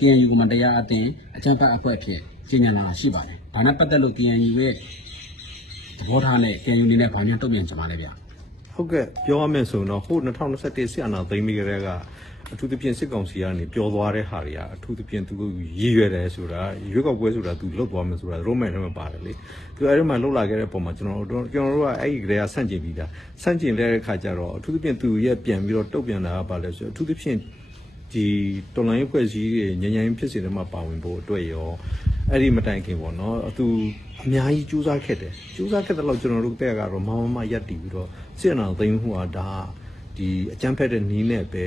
KNU ကမတရားအသင်းအကြံဖတ်အဖွဲ့အဖြစ်ကြီးညာလာရှိပါတယ်ဒါနဲ့ပတ်သက်လို့ KNU ရဲ့သဘောထားနဲ့ KNU အနေနဲ့ဘာများတုံ့ပြန်ချင်ပါလဲဗျာဟုတ်ကဲ့ပြောရမယ်ဆိုရင်တော့ဟို2021စစ်အာဏာသိမ်းပြီးကြတဲ့ကအထူးသဖြင့်စစ်ကောင်စီကနေပြောသွားတဲ့ဟာတွေကအထူးသဖြင့်သူရည်ရွယ်တယ်ဆိုတာရွေးကောက်ပွဲဆိုတာသူလုတ်သွားမယ်ဆိုတာရိုမန်ထဲမှာပါတယ်လေသူအဲ့ဒီမှာလုတ်လာခဲ့တဲ့ပုံမှာကျွန်တော်တို့ကျွန်တော်တို့ကအဲ့ဒီကလေးကဆန့်ကျင်ပြီးသားဆန့်ကျင်တဲ့အခါကျတော့အထူးသဖြင့်သူရဲ့ပြန်ပြီးတော့တုတ်ပြန်တာကပါလဲဆိုအထူးသဖြင့် ဒီတော်လိုင်းဖွဲ့စည်းတွေညဉ့်ညဉ့်ဖြစ်စေတဲ့မှာပါဝင်ဖို့အတွက်ရောအဲ့ဒီမတိုင်ခင်ပေါ့နော်သူအများကြီးစူးစမ်းခဲ့တယ်စူးစမ်းခဲ့တဲ့လောက်ကျွန်တော်တို့တက်ကတော့မမမရက်တည်ပြီးတော့စစ်အာဏာသိမ်းမှုဟာဒါဒီအကြမ်းဖက်တဲ့နီးနဲ့ပဲ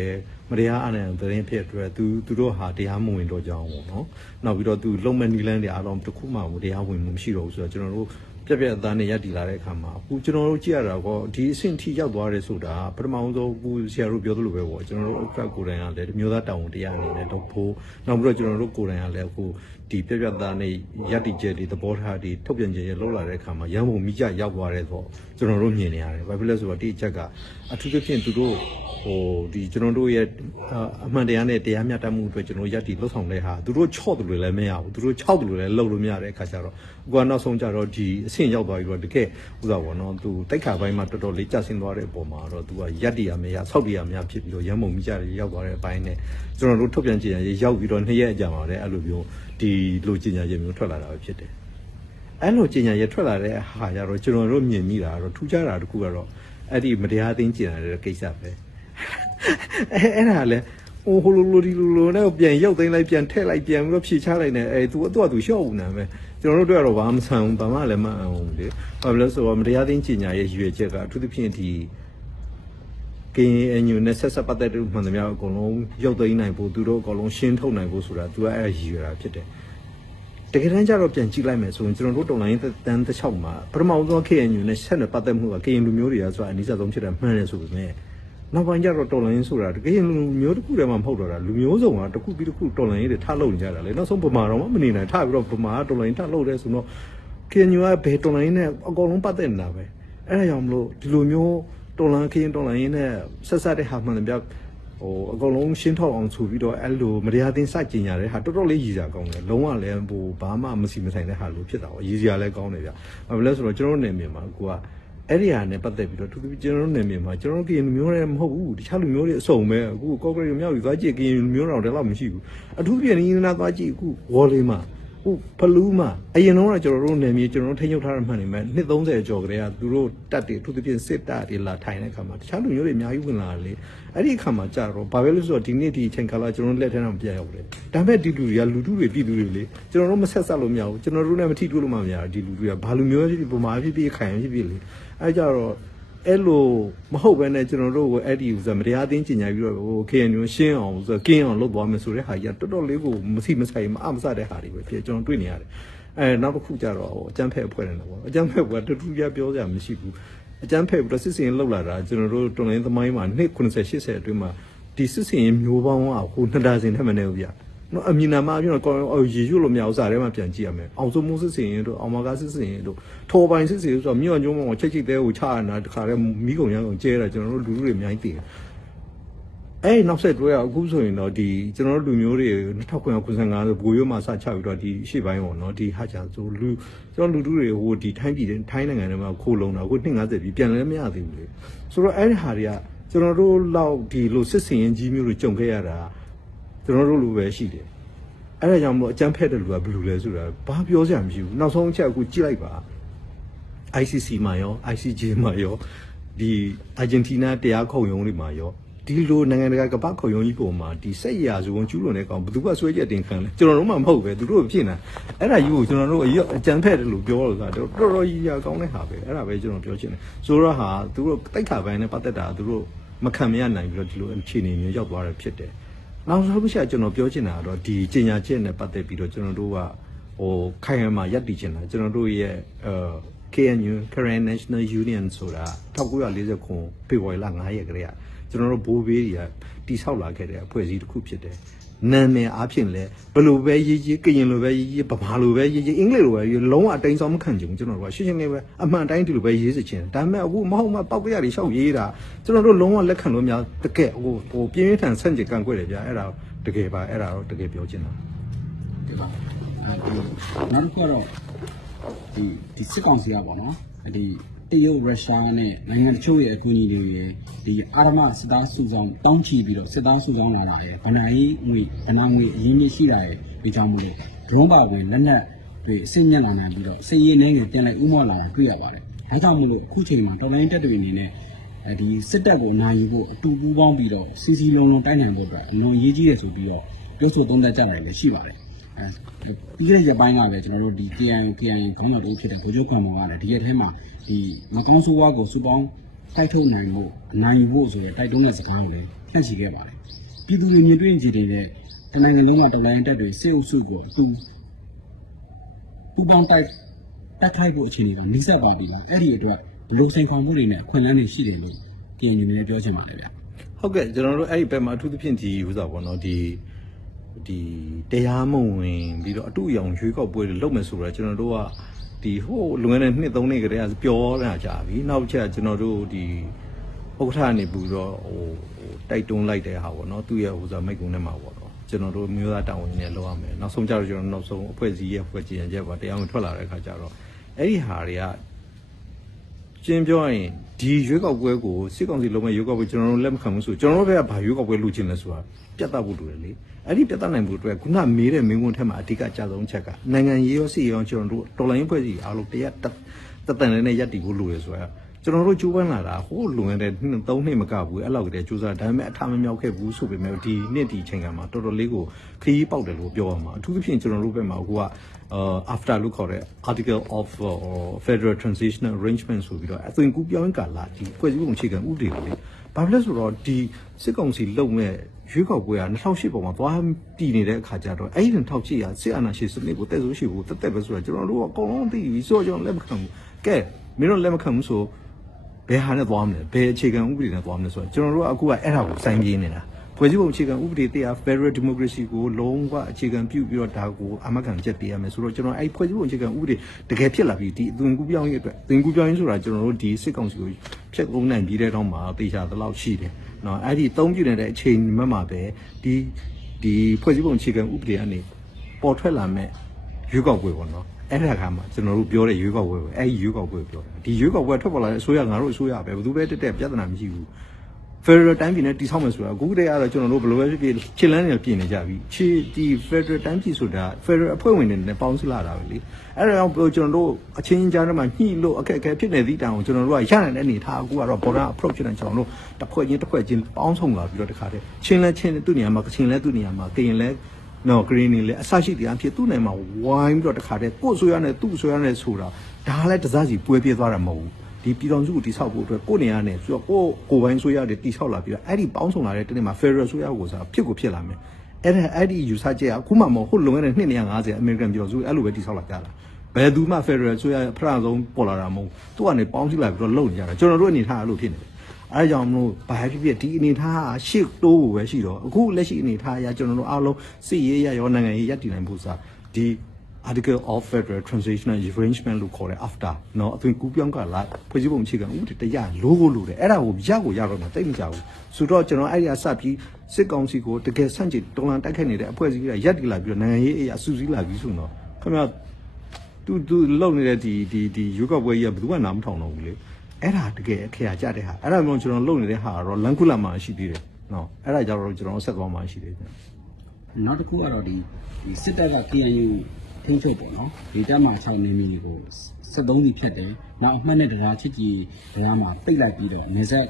မတရားအနိုင်သတင်းဖြစ်အတွက်သူသူတို့ဟာတရားမဝင်တော့ကြအောင်ပေါ့နော်နောက်ပြီးတော့သူလုံမဲ့နီလန်းတွေအားလုံးတစ်ခုမှမတရားဝင်မှုမရှိတော့ဘူးဆိုတော့ကျွန်တော်တို့ ပြက်ပြက်အသားနဲ့ရက်တည်လာတဲ့အခါမှာအခုကျွန်တော်တို့ကြည့်ရတာကဒီအဆင့်ထိရောက်သွားတယ်ဆိုတာပထမဆုံးအခုဆရာတို့ပြောသလိုပဲပေါ့ကျွန်တော်တို့ဥက္ကဋ္ဌကိုယ်တိုင်ကလည်းမျိုးသားတောင်းဝန်တရားအနေနဲ့တော့ဖို့နောက်ပြီးတော့ကျွန်တော်တို့ကိုယ်တိုင်ကလည်းအခု ဒီပြက်ပြက်သားနဲ့ရက်တည်ချက်တွေသဘောထားတွေထုတ်ပြန်ချက်တွေလောက်လာတဲ့အခါမှာရန်ကုန်မိကြရောက်သွားတယ်ဆိုတော့ကျွန်တော်တို့မြင်နေရတယ်ဘာဖြစ်လဲဆိုတော့ဒီအချက်ကအထူးသဖြင့်သူတို့ဟိုဒီကျွန်တော်တို့ရဲ့အမှန်တရားနဲ့တရားမျှတမှုအတွက်ကျွန်တော်ရက်တည်လှုပ်ဆောင်တဲ့ဟာသူတို့ချော့တယ်လို့လည်းမရဘူးသူတို့ခြောက်တယ်လို့လည်းလုပ်လို့မရတဲ့အခါကျတော့အခုကနောက်ဆုံးကျတော့ဒီအဆင့်ရောက်သွားပြီးတော့တကယ်ဥစားပေါ့နော်သူတိုက်ခါပိုင်းမှာတော်တော်လေးကြာဆင်းသွားတဲ့အပေါ်မှာတော့သူကရက်တည်ရမရဆောက်တည်ရမရဖြစ်ပြီးတော့ရမ်းမုံမိကြတယ်ရောက်သွားတဲ့အပိုင်းနဲ့ကျွန်တော်တို့ထုတ်ပြန်ကြရရောက်ပြီးတော့နှစ်ရက်အကြာမှာလည်းအဲ့လိုမျိုး ဒီလိုကြီးညာချက်မျိုးထွက်လာတာပဲဖြစ်တယ်အဲ့လိုကြီးညာရက်ထွက်လာတဲ့ဟာကြတော့ကျွန်တော်တို့မြင်မိတာတော့ထူးခြားတာတခုကတော့အဲ့ဒီမတရားသိမ်းကျင်ရတဲ့ကိစ္စပဲအဲ့အဲ့ဒါလည်းဟိုဟိုလိုလိုဒီလိုလိုနဲ့ပြန်ရုပ်သိမ်းလိုက်ပြန်ထည့်လိုက်ပြန်ပြီးတော့ဖြေချလိုက်နေအဲသူအတော့သူရှော့ဦးနာပဲကျွန်တော်တို့တွေ့တော့ဘာမှမဆန်ဘူးဘာမှလည်းမအောင်ဘူးလေဘာလို့လဲဆိုတော့မတရားသိမ်းကျင်ညာရဲ့ရွေချက်ကအထူးသဖြင့်ဒီ ကင်းအညူနဲ့ဆက်ဆက်ပတ်သက်တဲ့မှန်သမျှအကုန်လုံးရုပ်သိမ်းနိုင်ဖို့သူတို့အကုန်လုံးရှင်းထုတ်နိုင်ဖို့ဆိုတာသူကအဲ့ရည်ရွယ်တာဖြစ်တယ်တကယ်တမ်းကျတော့ပြန်ကြည့်လိုက်မယ်ဆိုရင်ကျွန်တော်တို့တော်လိုင်းတန်းတစ်ချောက်မှာပထမဆုံး KNU နဲ့ဆက်နဲ့ပတ်သက်မှုက KNU လူမျိုးတွေကဆိုတာအနည်းဆုံးဖြစ်တယ်မှန်တယ်ဆိုပေမဲ့နောက်ပိုင်းကျတော့တော်လိုင်းဆိုတာတကယ်လူမျိုးတစ်ခုတည်းမှမဟုတ်တော့တာလူမျိုးစုံကတစ်ခုပြီးတစ်ခုတော်လိုင်းတွေထားလို့နေကြတာလေနောက်ဆုံးဗမာတော့မနေနိုင်ထားပြီးတော့ဗမာကတော်လိုင်းထားလို့တဲ့ဆိုတော့ KNU ကဘယ်တော်လိုင်းနဲ့အကုန်လုံးပတ်သက်နေတာပဲအဲ့ဒါကြောင့်မလို့ဒီလိုမျိုး တော်လိုင်းခရင်တော်လိုင်းနဲ့ဆက်ဆက်တဲ့ဟာမှန်တယ်ဗျဟိုအကုန်လုံးရှင်းထုတ်အောင်ဆိုပြီးတော့အဲ့လိုမတရားသင်းစကြင်ရတဲ့ဟာတော်တော်လေးရည်စားကောင်းတယ်လုံးဝလည်းဟိုဘာမှမစီမဆိုင်တဲ့ဟာလိုဖြစ်တာပေါ့ရည်စရာလည်းကောင်းတယ်ဗျဘာဖြစ်လဲဆိုတော့ကျွန်တော်နေမြင်မှာကိုကအဲ့ဒီဟာနဲ့ပတ်သက်ပြီးတော့သူသူကျွန်တော်တို့နေမြင်မှာကျွန်တော်တို့ကရင်လူမျိုးတွေမဟုတ်ဘူးတခြားလူမျိုးတွေအစုံပဲအခုကော့ဂရိတ်မြောက်ပြီးသွားကြည့်ကရင်လူမျိုးတော်တယ်တော့မရှိဘူးအထူးပြင်းနေနာသွားကြည့်အခုဝေါ်လေးမှာ ဟုတ်ဖလူးမှာအရင်တော့ကျွန်တော်တို့နေမြေကျွန်တော်တို့ထိန်းချုပ်ထားတဲ့မှန်နေမယ်နှစ်30ကျော်ကလေးကသူတို့တက်တယ်အထူးသဖြင့်စစ်တပ်တွေလာထိုင်တဲ့အခါမှာတခြားလူမျိုးတွေအများကြီးဝင်လာတယ်လေအဲ့ဒီအခါမှာကြာတော့ဘာပဲလို့ဆိုတော့ဒီနေ့ဒီအချိန်ကာလကျွန်တော်တို့လက်ထဲတော့မပြတ်ရောက်ဘူးလေဒါပေမဲ့ဒီလူတွေကလူထုတွေပြည်သူတွေလေကျွန်တော်တို့မဆက်ဆက်လို့မရဘူးကျွန်တော်တို့နဲ့မထိတွေ့လို့မှမရဘူးဒီလူတွေကဘာလူမျိုးဖြစ်ဖြစ်ဗမာဖြစ်ဖြစ်ခိုင်ဖြစ်ဖြစ်လေအဲ့ကြတော့ အဲ့လိုမဟုတ်ဘဲနဲ့ကျွန်တော်တို့ကိုအဲ့ဒီဥစားမတရားသင်းကျင်ညာပြီးတော့ဟို KNU ရှင်းအောင်ဆိုကင်းအောင်လုပ်သွားမယ်ဆိုတဲ့ဟာကြီးကတော်တော်လေးကိုမစီမဆိုင်မအမစတဲ့ဟာတွေပဲဖြစ်ကျွန်တော်တွေ့နေရတယ်အဲနောက်တစ်ခုကျတော့ဟိုအကျန်းဖက်အဖွဲ့တယ်နော်အကျန်းဖက်ကတူတူပြပြောစရာမရှိဘူးအကျန်းဖက်ပြီးတော့စစ်စင်လောက်လာတာကျွန်တော်တို့တွန်လိုင်းသမိုင်းမှာနှစ်90 80အတွင်းမှာဒီစစ်စင်မျိုးပေါင်းကဟိုနှစ်ဒါဇင်ထက်မနည်းဘူးဗျ နော်အမြင်နာမှာပြောတော့ရေရွတ်လို့မရအောင်စားထဲမှာပြန်ကြည့်ရမယ်အောင်စုံမှုစစ်စင်ရင်တို့အောင်မကားစစ်စင်ရင်တို့ထော်ပိုင်စစ်စင်ဆိုတော့မြို့ညုံးမောင်ချိတ်ချိတ်တဲကိုချရတာတခါတည်းမိကုံရအောင်ကျဲတာကျွန်တော်တို့လူလူတွေအများကြီးတည်တယ်အဲ့နောက်ဆက်တွဲအခုဆိုရင်တော့ဒီကျွန်တော်တို့လူမျိုးတွေ2995ဆိုဘူရိုးမှာစချပြီးတော့ဒီရှေ့ပိုင်းပေါ့နော်ဒီဟာချာဆိုလူကျွန်တော်လူလူတွေဟိုဒီထိုင်းပြည်ထိုင်းနိုင်ငံတွေမှာခိုးလုံတာအခု250ပြီပြန်လည်းမရသေးဘူးလေဆိုတော့အဲ့ဒီဟာတွေကကျွန်တော်တို့လောက်ဒီလိုစစ်စင်ရင်ကြီးမျိုးတွေကြုံခဲ့ရတာကျွ န်တော်တို့လူပဲရှိတယ်အဲ့ဒါကြောင့်မို့အကြမ်းဖက်တဲ့လူကဘယ်လိုလဲဆိုတာဘာပြောစရာမရှိဘူးနောက်ဆုံးအချက်အခုကြည့်လိုက်ပါ ICC မှာရော ICJ မှာရောဒီအာဂျင်တီးနားတရားခုံရုံးတွေမှာရောဒီလိုနိုင်ငံတကာကပ္ပခုံရုံးကြီးပုံမှာဒီစိတ်ရာဇဝင်ကျူးလွန်တဲ့ကောင်ဘယ်သူကဆွဲချက်တင်ခံလဲကျွန်တော်တို့မှမဟုတ်ပဲသူတို့ဖြစ်နေအဲ့ဒါကြီးကိုကျွန်တော်တို့အရအကြံဖက်တယ်လို့ပြောလို့ဆိုတာတော်တော်ကြီးရာကောင်းတဲ့ဟာပဲအဲ့ဒါပဲကျွန်တော်ပြောချင်တယ်ဆိုတော့ဟာသူတို့တိုက်ခါပိုင်းနဲ့ပတ်သက်တာသူတို့မခံမရနိုင်ပြီးတော့ဒီလိုအခြေအနေမျိုးရောက်သွားတယ်ဖြစ်တယ် နောက်ဆုံးတစ်ချက်ကျွန်တော်ပြောချင်တာကတော့ဒီကျင်ညာချက်နဲ့ပတ်သက်ပြီးတော့ကျွန်တော်တို့ကဟိုခိုင်ရမှာရပ်တည်ချင်တာကျွန်တော်တို့ရဲ့အဲ KNU Karen National Union ဆိုတာ1940ခုဖေဖော်ဝါရီလ9ရက်ကလေးကကျွန်တော်တို့ဘိုးဘေးတွေကတိဆောက်လာခဲ့တဲ့အဖွဲ့အစည်းတစ်ခုဖြစ်တယ်။ နာမည်အားဖြင့်လဲဘယ်လိုပဲရေးရေးကရင်လိုပဲရေးရေးဗမာလိုပဲရေးရေးအင်္ဂလိပ်လိုပဲရေးလုံးဝအတိုင်းဆောင်မခံချင်ဘူးကျွန်တော်တို့ကရှင်းရှင်းလေးပဲအမှန်တိုင်းဒီလိုပဲရေးစီချင်ဒါပေမဲ့အခုမဟုတ်မှပောက်ကရတွေရှောက်ရေးတာကျွန်တော်တို့လုံးဝလက်ခံလို့များတကယ်ဟိုဟိုပြင်းပြင်းထန်ဆန့်ကျင်ကန်ကွက်တယ်ဗျာအဲ့ဒါတကယ်ပါအဲ့ဒါတော့တကယ်ပြောချင်တာဒီပါအဲဒီနောက်တစ်ခုကတော့ဒီဒီစစ်ကောင်စီကပေါ့နော်ဒီ တရုတ်ရုရှားနဲ့နိုင်ငံတချို့ရဲ့အကူအညီတွေရယ်ဒီအာရမစစ်သားစုဆောင်တောင်းချီပြီးတော့စစ်သားစုဆောင်လာတာရယ်ဗနာရေးငွေဗနာငွေအရင်းကြီးရှိတာရယ်ဒီကြောင့်မလို့ဒရုန်းပါဝင်လက်နက်တွေအစိမ့်ညံ့လာနိုင်ပြီးတော့စစ်ရေးနေငယ်တင်လိုက်ဥမလာတာတွေ့ရပါတယ်အဲကြောင့်မလို့အခုချိန်မှာတော်လိုင်းတက်တွေအနေနဲ့အဲဒီစစ်တပ်ကိုအနာယူဖို့အတူပူးပေါင်းပြီးတော့စီစီလုံးလုံးတိုက်နိုင်ဖို့အတွက်အလွန်အရေးကြီးတယ်ဆိုပြီးတော့ပြောဆိုသုံးသပ်ကြတယ်လည်းရှိပါတယ်အဲ ပြီးခဲ့တဲ့ရက်ပိုင်းကပဲကျွန်တော်တို့ဒီ KN KN ခေါင်းဆောင်တို့ဖြစ်တဲ့ဗိုလ်ချုပ်ကံမောင်ကလည်းဒီရက်ထဲမှာဒီမကောင်းဆိုးဝါးကိုစုပေါင်းတိုက်ထုတ်နိုင်ဖို့အနိုင်ယူဖို့ဆိုတဲ့တိုက်တွန်းတဲ့စကားကိုလည်းဖြန့်ချီခဲ့ပါတယ်ပြည်သူတွေမြင်တွေ့ကြတဲ့တနိုင်ငံလုံးမှာတလိုင်းတက်တွေစေအုပ်စုကိုအတူပူပေါင်းတိုက်တက်ခိုက်ဖို့အခြေအနေတော့နှိစက်ပါပြီလားအဲ့ဒီအတွက်ဘလို့စိန်ခေါ်မှုတွေနဲ့အခွင့်အလမ်းတွေရှိတယ်လို့ KN အနေနဲ့ပြောချင်ပါတယ်ဗျဟုတ်ကဲ့ကျွန်တော်တို့အဲ့ဒီဘက်မှာအထူးသဖြင့်ဒီဥစ္စာပေါ့နော်ဒီ ဒီတရားမဝင်ပြီးတော့အတူအယောင်ရွေးကောက်ပွဲတွေလုပ်မယ်ဆိုတော့ကျွန်တော်တို့ကဒီဟိုလွန်ခဲ့တဲ့နှစ်သုံးနှစ်ကတည်းကပြောနေတာကြာပြီနောက်ချက်ကကျွန်တော်တို့ဒီဥက္ကဋ္ဌနေပြီးတော့ဟိုဟိုတိုက်တွန်းလိုက်တဲ့ဟာပေါ့နော်သူ့ရဲ့ဥစ္စာမိတ်ကုန်းထဲမှာပေါ့နော်ကျွန်တော်တို့မျိုးသားတာဝန်နဲ့လုပ်ရမယ်နောက်ဆုံးကြတော့ကျွန်တော်နောက်ဆုံးအဖွဲ့အစည်းရဲ့အဖွဲ့ကြီးရချက်ပါတရားဝင်ထွက်လာတဲ့အခါကျတော့အဲ့ဒီဟာတွေကကျင်းပြောရင် ဒီရွေးကောက်ပွဲကိုစစ်ကောင်စီလုံးမဲ့ရွေးကောက်ပွဲကျွန်တော်တို့လက်မခံဘူးဆိုကျွန်တော်တို့ဘက်ကဘာရွေးကောက်ပွဲလုပ်ချင်လဲဆိုတာပြတ်သားဖို့လိုတယ်လေအဲ့ဒီပြတ်သားနိုင်ဖို့အတွက်ခုနမေးတဲ့မင်းဝန်ထက်မှာအဓိကအကြဆုံးချက်ကနိုင်ငံရေးရောစစ်ရေးရောကျွန်တော်တို့တော်လိုင်းဖွဲ့စီအားလုံးတရားတက်တက်တန်နဲ့ရပ်တည်ဖို့လိုရဆိုတာ ကျွန်တော်တို့ကြိုးပမ်းလာတာဟိုးလွန်တဲ့နှစ်သုံးနှစ်မကဘူးအဲ့လောက်တည်းကြိုးစားဒါပေမဲ့အထာမမြောက်ခဲ့ဘူးဆိုပေမဲ့ဒီနှစ်ဒီချိန်ကမှာတော်တော်လေးကိုခရီးပေါက်တယ်လို့ပြောရမှာအထူးသဖြင့်ကျွန်တော်တို့ဘက်မှာအခုက uh, after လို့ခေါ်တဲ့ article of uh, federal transitional arrangement ဆိုပြီးတော့အသွင်ကူးပြောင်းကာလဒီဖွဲ့စည်းပုံအခြေခံဥပဒေကိုလေဘာဖြစ်လဲဆိုတော့ဒီစစ်ကောင်စီလုံမဲ့ရွေးကောက်ပွဲက2008ပေါ်မှာသွားတည်နေတဲ့အခါကျတော့အဲ့ဒီ2008ရာစစ်အာဏာရှင်စနစ်ကိုတက်ဆိုးရှိဖို့တက်တက်ပဲဆိုတော့ကျွန်တော်တို့ကအကုန်လုံးသိပြီဆိုတော့ကျွန်တော်လက်မခံဘူးကဲမင်းတို့လက်မခံဘူးဆို ဘယ်ဟာနဲ့သွားမလဲဘယ်အခြေခံဥပဒေနဲ့သွားမလဲဆိုတော့ကျွန်တော်တို့ကအခုကအဲ့ဒါကိုစိုင်းပြင်းနေတာ ဖွဲ့စည်းပုံအခြေခံဥပဒေတရား Federal Democracy ကိုလုံးဝအခြေခံပြုပြီးတော့ဒါကိုအမကန်ချက်ပေးရမယ်ဆိုတော့ကျွန်တော်အဲ့ဖွဲ့စည်းပုံအခြေခံဥပဒေတကယ်ဖြစ်လာပြီဒီအသွင်ကူးပြောင်းရေးအတွက်အသွင်ကူးပြောင်းရေးဆိုတာကျွန်တော်တို့ဒီစစ်ကောင်စီကိုဖျက်ကုန်နိုင်ပြီးတဲ့တော့မှတေချာတလောက်ရှိတယ်เนาะအဲ့ဒီအသုံးပြုနေတဲ့အချိန်မှမှာပဲဒီဒီဖွဲ့စည်းပုံအခြေခံဥပဒေကနေပေါ်ထွက်လာမဲ့ရွေးကောက်ပွဲပေါ့နော် အဲ့ဒါကမှကျွန်တော်တို့ပြောတဲ့ရွေးကောက်ပွဲပဲအဲ့ဒီရွေးကောက်ပွဲကိုပြောတာဒီရွေးကောက်ပွဲထွက်ပေါ်လာတဲ့အစိုးရငါတို့အစိုးရပဲဘယ်သူပဲတက်တက်ပြဿနာမရှိဘူး Federal တိုင်းပြည်နဲ့တိဆောက်မယ်ဆိုတာအခုတည်းကတော့ကျွန်တော်တို့ဘယ်လိုပဲဖြစ်ဖြစ်ခြေလန်းနေပြင်နေကြပြီခြေဒီ Federal တိုင်းပြည်ဆိုတာ Federal အဖွဲ့ဝင်တွေနဲ့ပေါင်းစလာတာပဲလေအဲ့ဒါကြောင့်ကျွန်တော်တို့အချင်းချင်းကြားထဲမှာညှိလို့အခက်အခဲဖြစ်နေသည့်တိုင်ကိုကျွန်တော်တို့ကရနိုင်တဲ့အနေထားအခုကတော့ border approach နဲ့ကျွန်တော်တို့တစ်ဖွဲ့ချင်းတစ်ဖွဲ့ချင်းပေါင်းဆောင်လာပြီးတော့တခါတည်းချင်းလဲချင်းသူ့နေရာမှာကချင်းလဲသူ့နေရာမှာကရင်လဲ နော် green နေလဲအဆရှိတရားဖြစ်သူ့နိုင်မှာဝိုင်းပြီးတော့တခါတည်းကိုယ့်ဆိုရနဲ့သူ့ဆိုရနဲ့ဆိုတာဒါလည်းတစားစီပွဲပြေးသွားတာမဟုတ်ဘူးဒီပြည်တော်စုကိုတိဆောက်ဖို့အတွက်ကိုယ်နေရာနဲ့ဆိုတော့ကိုယ်ကိုယ်ပိုင်းဆိုရတဲ့တိဆောက်လာပြီးတော့အဲ့ဒီပေါင်းဆောင်လာတဲ့တနေ့မှာ Federal ဆိုရကိုစားဖြစ်ကိုဖြစ်လာမယ်အဲ့ဒါအဲ့ဒီယူဆချက်ကအခုမှမဟုတ်ဟိုလွန်ခဲ့တဲ့နှစ်250 American ပြည်တော်စုအဲ့လိုပဲတိဆောက်လာကြတာဘယ်သူမှ Federal ဆိုရဖရဆုံးပေါ်လာတာမဟုတ်သူကနေပေါင်းစည်းလာပြီးတော့လုပ်နေကြတာကျွန်တော်တို့အနေထားအဲ့လိုဖြစ်နေတယ် အဲဒါကြောင့်မလို့ဘာဖြစ်ဖြစ်ဒီအနေထားကရှစ်တိုးကိုပဲရှိတော့အခုလက်ရှိအနေထားအရကျွန်တော်တို့အားလုံးစစ်ရေးရရောနိုင်ငံရေးရည်တည်နိုင်ဖို့စားဒီ article of federal transitional arrangement လို့ခေါ်တယ် after เนาะအသွင်ကူးပြောင်းကလာဖွဲ့စည်းပုံအခြေခံဥပဒေတရားလိုကိုလိုတယ်အဲ့ဒါကိုရကိုရတော့မှတိတ်မကြဘူးဆိုတော့ကျွန်တော်အဲ့ဒီအစပြီးစစ်ကောင်စီကိုတကယ်ဆန့်ကျင်တော်လှန်တိုက်ခိုက်နေတဲ့အဖွဲ့အစည်းကရက်တည်လာပြီးတော့နိုင်ငံရေးအရာစူးစီးလာပြီးဆိုတော့ခင်ဗျာတူတူလုံနေတဲ့ဒီဒီဒီရွေးကောက်ပွဲကြီးကဘယ်သူမှနားမထောင်တော့ဘူးလေ အဲ့ဒါတကယ်အခရာကြတဲ့ဟာအဲ့ဒါမျိုးကျွန်တော်လုပ်နေတဲ့ဟာကတော့လန်ကူလာမှာရှိသေးတယ်နော်အဲ့ဒါကြောင့်တော့ကျွန်တော်ဆက်သွားမှာရှိသေးတယ်နောက်တစ်ခုကတော့ဒီဒီစစ်တပ်က KNU ထိန်းချုပ်ပေါ့နော်ဒီတပ်မှာ6နေမီတွေကို73စီဖြတ်တယ်နောက်အမှတ်နဲ့တရားချစ်ကြီးတရားမှာပိတ်လိုက်ပြီးတော့နေဆက်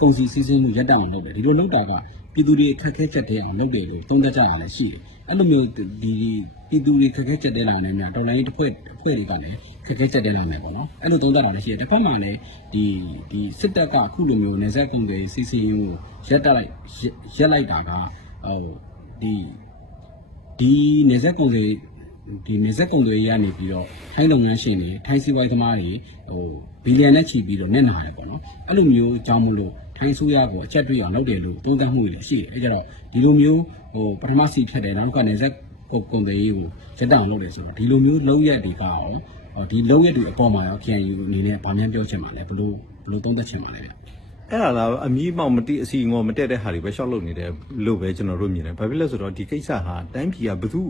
ပုံစီစီစဉ်မှုရပ်တအောင်လုပ်တယ်ဒီလိုလုပ်တာကပြည်သူတွေအခက်အခဲချက်တဲ့အောင်လုပ်တယ်လို့သုံးသပ်ကြတာလည်းရှိတယ်အဲ့လိုမျိုးဒီပြည်သူတွေခက်ခဲချက်တဲ့လာနေမြတော်လိုင်းတစ်ဖွဲ့အဖွဲ့တွေကလည်း ခက်ခဲချက်တဲ့လာမယ်ပေါ့နော်အဲ့လိုသုံးသပ်တာလည်းရှိတယ်တစ်ဖက်မှာလည်းဒီဒီစစ်တပ်ကအခုလိုမျိုးနေဆက်ကုန်တွေစီစဉ်မှုရပ်တက်လိုက်ရက်လိုက်တာကဟိုဒီဒီနေဆက်ကုံတွေဒီနေဆက်ကုံတွေရနေပြီးတော့ထိုင်းလုပ်ငန်းရှင်တွေထိုင်းစီးပွားရေးသမားတွေဟိုဘီလီယံနဲ့ချီပြီးတော့နဲ့နာတယ်ပေါ့နော်အဲ့လိုမျိုးအကြောင်းမလို့ထိုင်းဆိုးရကိုအချက်တွေ့အောင်လုပ်တယ်လို့သုံးသပ်မှုတွေလည်းရှိတယ်အဲ့ကြတော့ဒီလိုမျိုးဟိုပထမစီဖြတ်တယ်နောက်တစ်ခါနေဆက်ကုံကုံတွေကိုရက်တောင်လုပ်တယ်ဆိုတော့ဒီလိုမျိုးလုံးရက်တွေကရော ဒီလုံးရက်တွေအပေါ်မှာရော KNU အနေနဲ့ဗာမြန်ပြောချင်ပါလဲဘလို့ဘလို့သုံးသပ်ချင်ပါလဲဗျအဲ့ဒါလားအမီးမောင်မတိအစီငေါမတက်တဲ့ဟာတွေပဲရှောက်လုပ်နေတယ်လို့ပဲကျွန်တော်တို့မြင်တယ်ဘာဖြစ်လဲဆိုတော့ဒီကိစ္စဟာတိုင်းပြည်ကဘသူ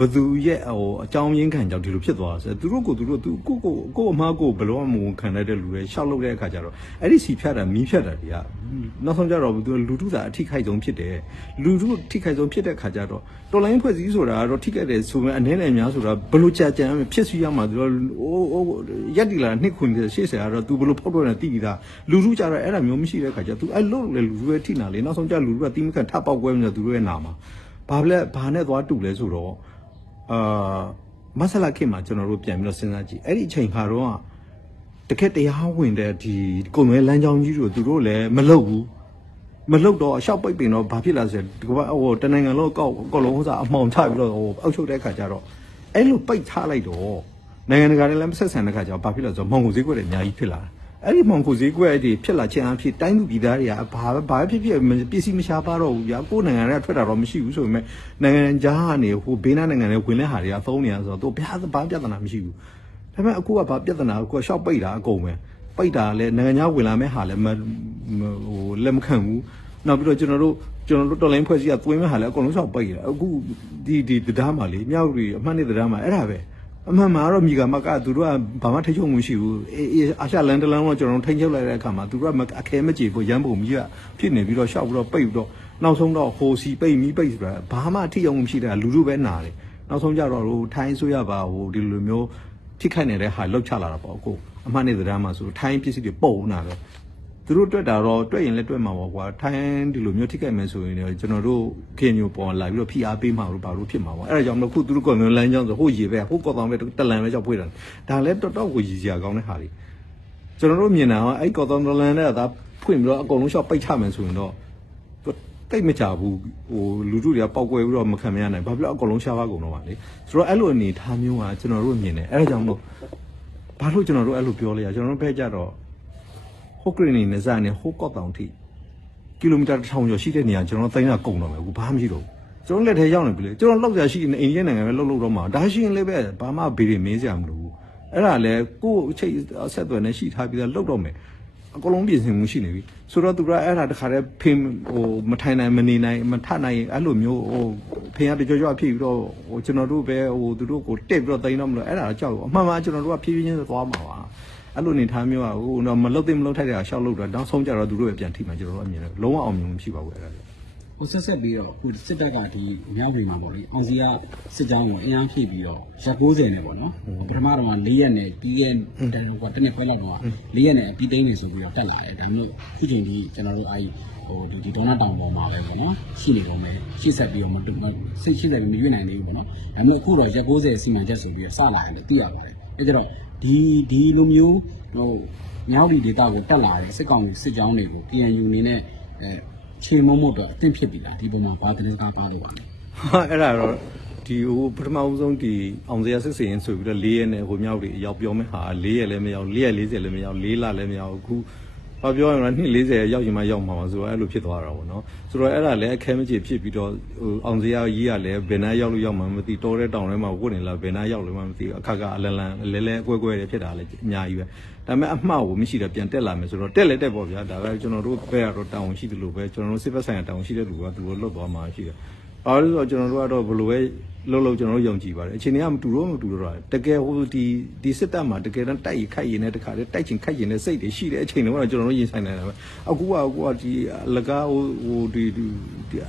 ဘသူရဲ့ဟိုအကြောင်းရင်းခံကြောင့်ဒီလိုဖြစ်သွားတာဆိုသူတို့ကိုသူတို့သူကိုကိုကိုအမားကိုဘယ်လို့မှမဝန်ခံတဲ့လူတွေရှောက်လုပ်တဲ့အခါကျတော့အဲ့ဒီစီဖြတ်တာမီးဖြတ်တာတွေကနောက်ဆုံးကျတော့သူလူထုသာအထိခိုက်ဆုံးဖြစ်တယ်လူထုထိခိုက်ဆုံးဖြစ်တဲ့အခါကျတော့တော်လိုင်းဖွဲ့စည်းဆိုတာကတော့ထိခိုက်တယ်ဆိုမဲ့အနေနဲ့များဆိုတာဘလို့ကြာကြံဖြစ်စီရမှာသူတို့ဟိုဟိုရက်တီလာနှစ်ခွင်ရှေ့ဆရာကတော့သူဘလို့ဖောက်တော့နေတိတိသားလူထုကြတော့အဲ့ဒါမျိုးမရှိတဲ့အခါကျသူအဲ့လို့လေလူထုရဲ့ထိနာလေနောက်ဆုံးကျလူထုကတိမခံထပေါက်ကွဲနေသူတို့ရဲ့နာမှာဘာလဲဘာနဲ့သွားတူလဲဆိုတော့ အာမဆလာခေတ်မှာကျွန်တော်တို့ပြန်ပြီးတော့စဉ်းစားကြည့်အဲ့ဒီအချိန်ခါတော့တကက်တရားဝင်တဲ့ဒီကုံရွယ်လမ်းကြောင်းကြီးတို့သူတို့လည်းမလုပ်ဘူးမလုပ်တော့အလျှောက်ပိတ်ပင်တော့ဘာဖြစ်လာဆိုဒီကဟိုတနိုင်ငံလုံးကောက်ကောက်လုံးဟိုစားအမှောင်ချပြီးတော့ဟိုအောက်ချုပ်တဲ့ခါကျတော့အဲ့လိုပိတ်ထားလိုက်တော့နိုင်ငံတကာတွေလည်းမဆက်ဆံတဲ့ခါကျတော့ဘာဖြစ်လာဆိုမှောင်ကိုဈေးကွက်တွေအများကြီးဖြစ်လာတယ် အဲ့ဒီမှောင်ကိုဈေးကွက်တွေဖြစ်လာခြင်းအဖြစ်တိုင်းသူပြည်သားတွေကဘာဘာဖြစ်ဖြစ်ပစ္စည်းမရှားပါတော့ဘူးဗျာကိုယ်နိုင်ငံတွေကထွက်တာတော့မရှိဘူးဆိုပေမဲ့နိုင်ငံခြားကနေဟိုဘေးနားနိုင်ငံတွေဝင်တဲ့ဟာတွေကသုံးနေရဆိုတော့သူဘာဘာပြဿနာမရှိဘူးဒါပေမဲ့အခုကဘာပြဿနာကိုရှောက်ပိတ်တာအကုန်ပဲပိတ်တာလည်းနိုင်ငံခြားဝင်လာမဲ့ဟာလည်းမဟိုလက်မခံဘူးနောက်ပြီးတော့ကျွန်တော်တို့ကျွန်တော်တို့တော်လိုင်းဖွဲ့စည်းကသွင်းမဲ့ဟာလည်းအကုန်လုံးရှောက်ပိတ်တယ်အခုဒီဒီတရားမှာလေမြောက်ရီအမှတ်နဲ့တရားမှာအဲ့ဒါပဲ အမှန်မှာတော့မိကမကသူတို့ကဘာမှထိချုံမှုရှိဘူးအေးအာရှလန်တလန်တော့ကျွန်တော်တို့ထိချုံလိုက်တဲ့အခါမှာသူတို့ကအခဲမကြေဘူးရမ်းပုံကြီးကဖြစ်နေပြီးတော့ရှောက်ပြီးတော့ပိတ်ပြီးတော့နောက်ဆုံးတော့ဟိုစီပိတ်မီပိတ်ဆိုတာဘာမှထိချုံမှုမရှိတာလူလူပဲနာတယ်နောက်ဆုံးကြတော့ဟိုထိုင်းဆိုရပါဟိုဒီလိုမျိုးထိခိုက်နေတဲ့ဟာလောက်ချလာတာပေါ့ကိုအမှန်နဲ့တရားမှာဆိုထိုင်းပစ္စည်းတွေပုံနာပဲ သူတို့တွက်တာတော့တွက်ရင်လည်းတွက်မှာပေါ့ကွာထိုင်းဒီလိုမျိုးထိခိုက်မယ်ဆိုရင်လည်းကျွန်တော်တို့ခင်ညိုပေါ်လာပြီးတော့ဖိအားပေးမှာလို့ဘာလို့ဖြစ်မှာပေါ့အဲ့ဒါကြောင့်မလို့ခုသူတို့ကလမ်းကြောင်းဆိုဟိုရေပဲဟိုကောက်တောင်ပဲတလန်ပဲကြောက်ဖွေးတာဒါလည်းတော်တော်ကိုရည်စရာကောင်းတဲ့ဟာတွေကျွန်တော်တို့မြင်တာကအဲ့ကောက်တောင်တလန်နဲ့ဒါဖွင့်ပြီးတော့အကုန်လုံးရှော့ပိတ်ချမယ်ဆိုရင်တော့တိတ်မကြဘူးဟိုလူတို့တွေကပောက်ကွဲပြီးတော့မခံမရနိုင်ဘာဖြစ်လို့အကုန်လုံးရှားပါကုန်တော့ပါလေဆိုတော့အဲ့လိုအနေထားမျိုးကကျွန်တော်တို့မြင်တယ်အဲ့ဒါကြောင့်မလို့ဘာလို့ကျွန်တော်တို့အဲ့လိုပြောလဲရကျွန်တော်တို့ဖက်ကြတော့ ဟိုကရင်နေစားနေဟိုကော့တောင်ထိကီလိုမီတာ1000ကျော်ရှိတဲ့နေရာကျွန်တော်သိန်းကကုန်တော့မယ်အခုဘာမှမရှိတော့ဘူးကျွန်တော်လက်ထဲရောက်နေပြီလေကျွန်တော်လောက်ကြရှိနေအိန္ဒိယနိုင်ငံပဲလှုပ်လှုပ်တော့မှာဒါရှိရင်လည်းပဲဘာမှဘေးတွေမင်းစရာမလိုဘူးအဲ့ဒါလည်းကိုယ့်အချိန်ဆက်သွယ်နေရှိထားပြီးသားလှုပ်တော့မယ်အကလုံးပြင်ဆင်မှုရှိနေပြီဆိုတော့သူကအဲ့ဒါတခါတည်းဖင်ဟိုမထိုင်နိုင်မနေနိုင်မထနိုင်အဲ့လိုမျိုးဟိုဖင်ရတကြွကြွဖြစ်ပြီးတော့ဟိုကျွန်တော်တို့ပဲဟိုသူတို့ကိုတက်ပြီးတော့တင်တော့မလို့အဲ့ဒါကြောက်အမှန်မှကျွန်တော်တို့ကဖြည်းဖြည်းချင်းသွားမှာပါ အဲ့လိုနေထားမျိုးကဟိုတော့မလုတ်သိမလုတ်ထိုက်တဲ့ဟာရှောက်လုတ်တာတောင်းဆုံးကြတော့သူတို့ပဲပြန်ထိမှကျွန်တော်တို့အမြင်တယ်လုံးဝအောင်မြင်မှုမရှိပါဘူးအဲ့ဒါဟိုဆက်ဆက်ပြီးတော့ခုစစ်တပ်ကဒီမြောက်ပြည်မှာပေါ့လေအောင်စီကစစ်ကြောင်းကိုအင်အားဖြည့်ပြီးတော့ရက်90နဲ့ပေါ့နော်ပထမတော့4ရက်နဲ့ပြီးရဲ့တန်တော့တနေ့ခွဲလောက်တော့4ရက်နဲ့ပြီးသိန်းနေဆိုပြီးတော့တက်လာတယ်ဒါမျိုးခုချိန်ဒီကျွန်တော်တို့အဲဒီဟိုဒီဒီဒေါနာတောင်ပေါ်မှာပဲပေါ့နော်ရှိနေတော့မယ်ရှေ့ဆက်ပြီးတော့မစိတ်ရှိဆက်ပြီးမရွေ့နိုင်သေးဘူးပေါ့နော်ဒါမျိုးအခုတော့ရက်90စီမံချက်ဆိုပြီးတော့စလာတယ်လို့သိရပါတယ်အဲကြတော့ ဒီဒီလိုမျိုးဟိုမြောက်ပြည်ဒေသကိုတက်လာတဲ့စစ်ကောင်စစ်ကြောင်းတွေကို PNU အနေနဲ့အဲခြေမုံမုတ်တော့အသင့်ဖြစ်ပြီလားဒီပုံမှာဘာသတင်းစကားပါလို့ပါလဲဟာအဲ့ဒါတော့ဒီဟိုပထမဦးဆုံးဒီအောင်စရာစစ်စင်ရင်ဆိုပြီးတော့၄ရက်နဲ့ဟိုမြောက်တွေရောက်ပြောမယ်ဟာ၄ရက်လည်းမရောက်၄ရက်40လည်းမရောက်၄လလည်းမရောက်အခု ဘာပြောရမလဲနှစ်40ရောက်ရင်မှရောက်မှာပါဆိုတော့အဲ့လိုဖြစ်သွားတာပေါ့နော်ဆိုတော့အဲ့ဒါလည်းအခဲမကြေဖြစ်ပြီးတော့ဟိုအောင်စရာကြီးကလည်းဘယ်နှရောက်လို့ရောက်မှမသိတော်တဲ့တောင်ထဲမှာဝတ်နေလားဘယ်နှရောက်လို့မှမသိအခါကအလလန်လဲလဲအကွဲကွဲတွေဖြစ်တာလည်းအများကြီးပဲဒါပေမဲ့အမှားကိုမရှိတော့ပြန်တက်လာမယ်ဆိုတော့တက်လဲတက်ပေါ့ဗျာဒါပဲကျွန်တော်တို့ဘက်ကတော့တောင်းရှိတယ်လို့ပဲကျွန်တော်တို့စစ်ဘက်ဆိုင်ရာတောင်းရှိတဲ့လူကသူတို့လွတ်သွားမှာရှိတယ်ဘာလို့လဲဆိုတော့ကျွန်တော်တို့ကတော့ဘယ်လိုပဲ လှုပ်လှုပ်ကျွန်တော်တို့ယုံကြည်ပါတယ်အချိန်တွေကမတူတော့မတူတော့တာတကယ်ဟိုဒီဒီစစ်တပ်မှာတကယ်တမ်းတိုက်ရခိုက်ရင်လည်းတခါတည်းတိုက်ချင်ခိုက်ရင်လည်းစိတ်တွေရှိတဲ့အချိန်တော့ကျွန်တော်တို့ရင်ဆိုင်နေတာပဲအခုကအခုကဒီလကားဟိုဟိုဒီဒီ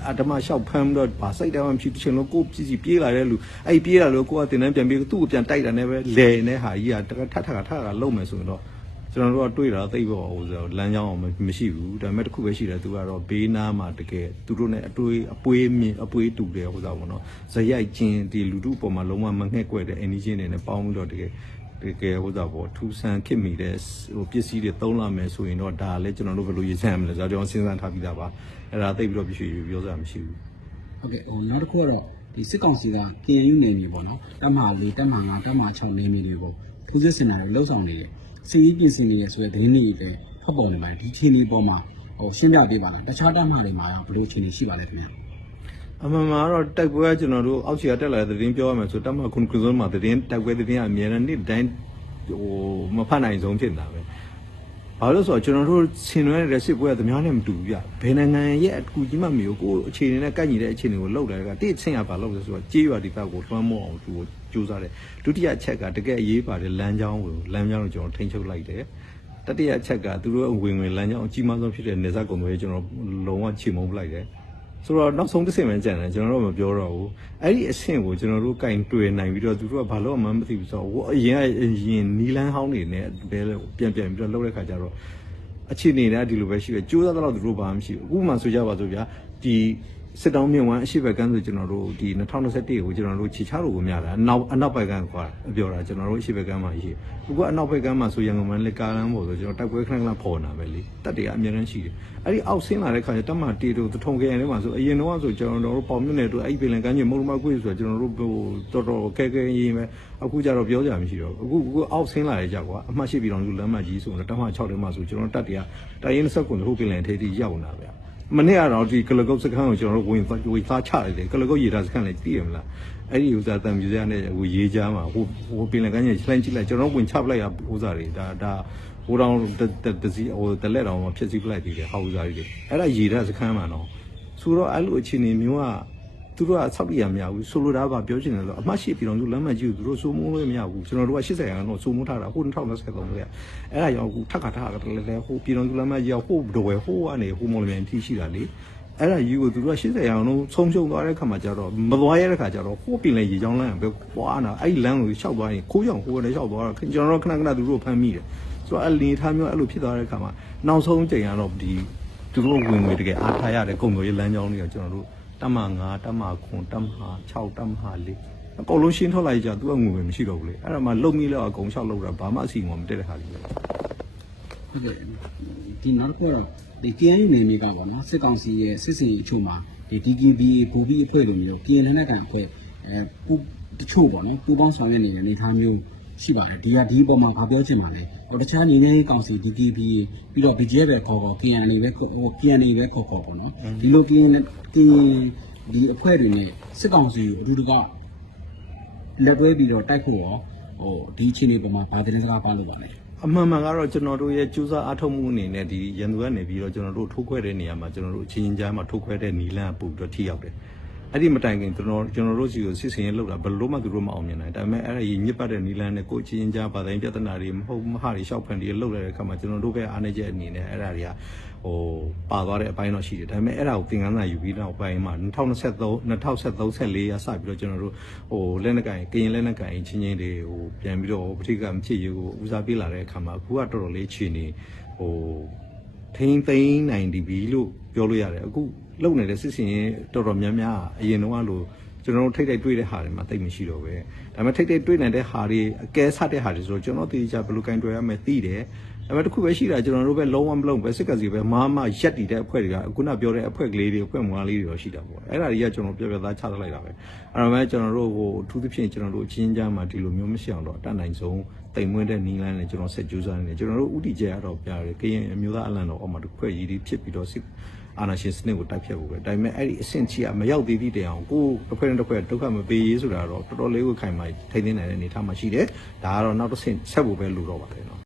အတမလျှောက်ဖမ်းတော့ဗာစိတ်တိုင်းမှဖြစ်ချင်းလို့ကိုပြည်စီပြေးလာတဲ့လူအဲ့ပြေးလာလို့ကိုကတင်တန်းပြန်ပြေးသူ့ကိုပြန်တိုက်တာနဲ့ပဲလဲနေဟာကြီးကတခါထထခါထခါလုံးမယ်ဆိုရင်တော့ ကျွန်တော်တို့ကတွေ့တာသိပေါ့ဟိုဆိုလမ်းကြောင်းအောင်မရှိဘူးဒါပေမဲ့တစ်ခုပဲရှိတယ်သူကတော့ဘေးနားမှာတကယ်သူတို့ ਨੇ အတွေးအပွေးမြင်အပွေးတူတယ်ဟိုစားပေါ့နော်ဇရိုက်ချင်းဒီလူတို့ပေါ်မှာလုံးဝမငှက်ကွက်တဲ့အင်းကြီးချင်းတွေနဲ့ပေါင်းပြီးတော့တကယ်တကယ်ဟိုစားပေါ့ထူဆန်ခစ်မိတဲ့ဟိုပစ္စည်းတွေသုံးလာမယ်ဆိုရင်တော့ဒါလည်းကျွန်တော်တို့ဘယ်လိုရေးဆန်းမလဲဆိုတော့ကျွန်တော်စဉ်းစားထားပြီးသားပါအဲ့ဒါသိပြီးတော့ပြည့်ပြောစရာမရှိဘူးဟုတ်ကဲ့ဟိုနောက်တစ်ခုကတော့ဒီစစ်ကောင်စီက PNU နေမြေပေါ့နော်တက်မ၄တက်မ၅တက်မ6နေမြေတွေပေါ့ ထိုးစစ်စင်တာတွေလှုပ်ဆောင်နေတယ်စီးပြင်ဆင်နေရဆိုတဲ့သတင်းတွေပဲဖတ်ပေါ်နေပါတယ်ဒီခြေနေပေါ်မှာဟိုရှင်းပြပေးပါလားတခြားတက်မတွေမှာဘယ်လိုခြေနေရှိပါလဲခင်ဗျာအမှန်မှာတော့တိုက်ပွဲကကျွန်တော်တို့အောက်ခြေကတက်လာတဲ့သတင်းပြောရမယ်ဆိုတက်မခုနကစုံမှာသတင်းတိုက်ပွဲသတင်းအများနဲ့နေ့တိုင်းဟိုမဖတ်နိုင်ဆုံးဖြစ်နေတာပဲဘာဘာလို့လဲဆိုတော့ကျွန်တော်တို့ဆင်နွှဲနေတဲ့စစ်ပွဲကသများနဲ့မတူဘူးဗျဘယ်နိုင်ငံရဲ့အကူကြီးမှမမျိုးကိုယ့်အခြေအနေနဲ့ကိုက်ညီတဲ့အခြေအနေကိုလောက်တယ်ကတိအချင်းရပါလို့လဲဆိုတော့ကြေးရွာဒီဘက်ကိုလွှမ်းမိုးအောင်သူကို ကြိုးစားတယ်ဒုတိယအချက်ကတကယ်အရေးပါတဲ့လမ်းကြောင်းကိုလမ်းကြောင်းကိုကျွန်တော်ထိန်းချုပ်လိုက်တယ်တတိယအချက်ကသူတို့အဝင်ဝင်လမ်းကြောင်းအကြီးမားဆုံးဖြစ်တဲ့နေဆက်ကုံတွေကျွန်တော်လုံးဝချေမှုန်းပလိုက်တယ်ဆိုတော့နောက်ဆုံးတစ်ဆင့်ပဲကြံတယ်ကျွန်တော်တို့မပြောတော့ဘူးအဲ့ဒီအဆင့်ကိုကျွန်တော်တို့ကင်တွေ့နိုင်ပြီးတော့သူတို့ကဘာလို့မှမသိဘူးဆိုတော့ဟိုအရင်ကအရင်နီလန်းဟောင်းနေနဲ့ဘယ်ပြန်ပြန်ပြီးတော့လှုပ်တဲ့ခါကျတော့အခြေအနေနဲ့ဒီလိုပဲရှိတယ်ကြိုးစားတော့သူတို့ဘာမှမရှိဘူးအခုမှဆိုကြပါစို့ဗျာဒီ စစ်တောင်းမြင့်ဝမ်းအရှိဘက်ကန်းဆိုကျွန်တော်တို့ဒီ2021ကိုကျွန်တော်တို့ခြေချလို့ကိုများတာအနောက်အနောက်ဘက်ကန်းကွာပြောတာကျွန်တော်တို့အရှိဘက်ကန်းမှာရှိအခုကအနောက်ဘက်ကန်းမှာဆိုရန်ကုန်မှာလက်ကားလမ်းပေါ်ဆိုကျွန်တော်တိုက်ပွဲခဏခဏဖော်နေတာပဲလေတက်တွေကအများကြီးရှိတယ်အဲ့ဒီအောက်ဆင်းလာတဲ့ခါကျတက်မှတီတို့ထုံခရိုင်ထဲမှာဆိုအရင်တော့ဆိုကျွန်တော်တို့ပေါင်မြင့်နယ်တို့အဲ့ဒီပင်လန်ကမ်းခြေမုံမကွေးဆိုကျွန်တော်တို့ဟိုတော်တော်ကဲကဲရင်ပဲအခုကျတော့ပြောကြမရှိတော့အခုအခုအောက်ဆင်းလာတဲ့ကြကွာအမှတ်ရှိပြီးတော့လူလမ်းမကြီးဆိုတော့တက်မှ6တဲမှာဆိုကျွန်တော်တက်တွေကတိုင်းရင်းဆက်ကွန်တို့ပင်လန်ထိပ်ထိရောက်နေတာဗျ မနေ့ကတော့ဒီကလကုတ်စခန်းကိုကျွန်တော်တို့ဝင်ဝေသားချလိုက်တယ်ကလကုတ်ရေတာစခန်းလည်းတည်ရမလားအဲ့ဒီဥစားတံမြူစရနဲ့ဟိုရေးချမ်းမှာဟိုဟိုပင်လယ်ကမ်းခြေလှမ်းကြည့်လိုက်ကျွန်တော်ဝင်ချပလိုက်ရဥစားတွေဒါဒါဟိုတောင်တစီဟိုတလက်တောင်ဖြစ်စီပလိုက်သေးတယ်ဟောဥစားတွေအဲ့ဒါရေတာစခန်းမှာနော်ဆိုတော့အဲ့လိုအခြေအနေမျိုးက သူတို့ကဆောက်ပြရမရဘူးဆိုလိုတာကပြောချင်တယ်လို့အမှတ်ရှိပြည်တော်စုလမ်းမကြီးကိုသူတို့စိုးမိုးလို့မရဘူးကျွန်တော်တို့က80ရာခိုင်နှုန်းစိုးမိုးထားတာဟို2023လေအဲ့ဒါကြောင့်အခုထပ်ခါထပ်ခါတလည်းလဲဟိုပြည်တော်စုလမ်းမကြီးကဟိုဒဝဲဟိုကနေဟိုမော်လမြိုင်ထိရှိတာလေအဲ့ဒါကြီးကိုသူတို့က80ရာခိုင်နှုန်းဆုံးရှုံးသွားတဲ့ခါမှာကျတော့မသွားရတဲ့ခါကျတော့ဟိုပြင်လေရေချောင်းလမ်းပဲပွားနာအဲ့ဒီလမ်းကိုလျှောက်သွားရင်ခိုးကြောင်ဟိုကနေလျှောက်သွားတော့ကျွန်တော်တို့ခဏခဏသူတို့ဖမ်းမိတယ်ဆိုတော့အဲ့လင်းထားမျိုးအဲ့လိုဖြစ်သွားတဲ့ခါမှာနောက်ဆုံးချိန်ကတော့ဒီသူတို့ဝင်ငွေတကယ်အားထားရတဲ့ကုန်သွယ်ရေးလမ်းကြောင်းတွေကကျွန်တော်တို့ တမ9တမ9တမ6တမ4အကုန်လုံးရှင်းထွက်လိုက်ကြသူကငွေပဲမရှိတော့ဘူးလေအဲ့ဒါမှလုံမိလောက်အကုန်လျှောက်လောက်တာဘာမှအစီအမံမတက်တဲ့ခါကြီးပဲဟုတ်ကဲ့ဒီနောက်တစ်ခုကတော့ဒီ KNU နေမြေကပေါ့နော်စစ်ကောင်စီရဲ့စစ်စင်အချို့မှာဒီ DKB ဘူဘီအဖွဲ့လိုမျိုး KN လက်နက်ကန်အဖွဲ့အဲပူတချို့ပေါ့နော်ပူပေါင်းဆောင်ရွက်နေတဲ့အနေအထားမျိုး ရှိပါတယ်ဒီကဒီအပေါ်မှာဘာပြောချင်ပါလဲဟိုတခြားနေနေကောင်စီ DKB ပြီးတော့ BJP ပဲခေါ်ခေါ် KN နေပဲဟို KN နေပဲခေါ်ခေါ်ပေါ့နော်ဒီလို KN နဲ့ KN ဒီအဖွဲ့တွေနဲ့စစ်ကောင်စီကိုအတူတကလက်တွဲပြီးတော့တိုက်ဖို့ရောဟိုဒီအခြေအနေပေါ်မှာဗာသတင်းစကားပါလို့ပါလဲအမှန်မှန်ကတော့ကျွန်တော်တို့ရဲ့ကြိုးစားအားထုတ်မှုအနေနဲ့ဒီရန်သူကနေပြီးတော့ကျွန်တော်တို့ထိုးခွဲတဲ့နေရာမှာကျွန်တော်တို့အချင်းချင်းကြားမှာထိုးခွဲတဲ့နီလန်းပို့ပြီးတော့ထိရောက်တယ် အဲ့ဒီမတိုင်ခင်ကျွန်တော်ကျွန်တော်တို့စီကိုစစ်စင်ရေးလောက်တာဘယ်လို့မှသူတို့မအောင်မြင်နိုင်ဒါပေမဲ့အဲ့ဒါကြီးညစ်ပတ်တဲ့နီလန်းနဲ့ကိုအချင်းချင်းကြားဗာတိုင်းပြဿနာတွေမဟုတ်မဟာတွေရှောက်ဖန်တွေလောက်လာတဲ့အခါမှာကျွန်တော်တို့ပဲအားနေချက်အနေနဲ့အဲ့ဒါတွေကဟိုပါသွားတဲ့အပိုင်းတော့ရှိတယ်ဒါပေမဲ့အဲ့ဒါကိုသင်ခန်းစာယူပြီးနောက်ပိုင်းမှာ2023 2023 14ရစပြီးတော့ကျွန်တော်တို့ဟိုလက်နက်ကင်ကရင်လက်နက်ကင်ချင်းချင်းတွေဟိုပြန်ပြီးတော့ပဋိကမဖြစ်ရေးကိုဦးစားပေးလာတဲ့အခါမှာအခုကတော်တော်လေးအခြေအနေဟိုထိန်းသိမ်းနိုင်ပြီလို့ပြောလို့ရတယ်အခု လုံနေတဲ့စစ်စင်ရေးတော်တော်များများအရင်တော့လို့ကျွန်တော်တို့ထိတ်ထိတ်တွေ့တဲ့ဟာတွေမှာတိတ်မရှိတော့ပဲဒါပေမဲ့ထိတ်ထိတ်တွေ့နိုင်တဲ့ဟာတွေအကဲဆတ်တဲ့ဟာတွေဆိုတော့ကျွန်တော်သိချာဘယ်လိုကင်တွယ်ရမယ်သိတယ်ဒါပေမဲ့တစ်ခုပဲရှိတာကျွန်တော်တို့ပဲလုံးဝမလုံးပဲစစ်ကစီပဲမာမရက်တည်တဲ့အဖွဲ့တွေကအခုနပြောတဲ့အဖွဲ့ကလေးတွေအဖွဲ့မွားလေးတွေရောရှိတာပေါ့အဲ့ဒါတွေကကျွန်တော်ပြပြသားချသလိုက်တာပဲအဲ့ဒါမဲ့ကျွန်တော်တို့ဟိုအထူးသဖြင့်ကျွန်တော်တို့အချင်းချင်းမှာဒီလိုမျိုးမရှိအောင်တော့အတတ်နိုင်ဆုံးတိမ်မွေးတဲ့နီလန်းနဲ့ကျွန်တော်ဆက်ကြိုးစားနေတယ်ကျွန်တော်တို့ဥတီကျရတော့ပြရတယ်ကရင်အမျိုးသားအလံတော်အောက်မှာတစ်ခွက်ရည်ဒီဖြစ်ပြီးတော့စစ် အာနာရှင်စနစ်ကိုတိုက်ဖြတ်ဖို့ပဲဒါပေမဲ့အဲ့ဒီအဆင့်ချီကမရောက်သေးသည့်တိုင်အောင်ကိုယ်တစ်ခွက်နဲ့တစ်ခွက်ဒုက္ခမပေးရေးဆိုတာတော့တော်တော်လေးကိုခိုင်မာထိန်းသိမ်းနိုင်တဲ့အနေအထားမှာရှိတယ်ဒါကတော့နောက်တစ်ဆင့်ဆက်ဖို့ပဲလိုတော့ပါတယ်နော်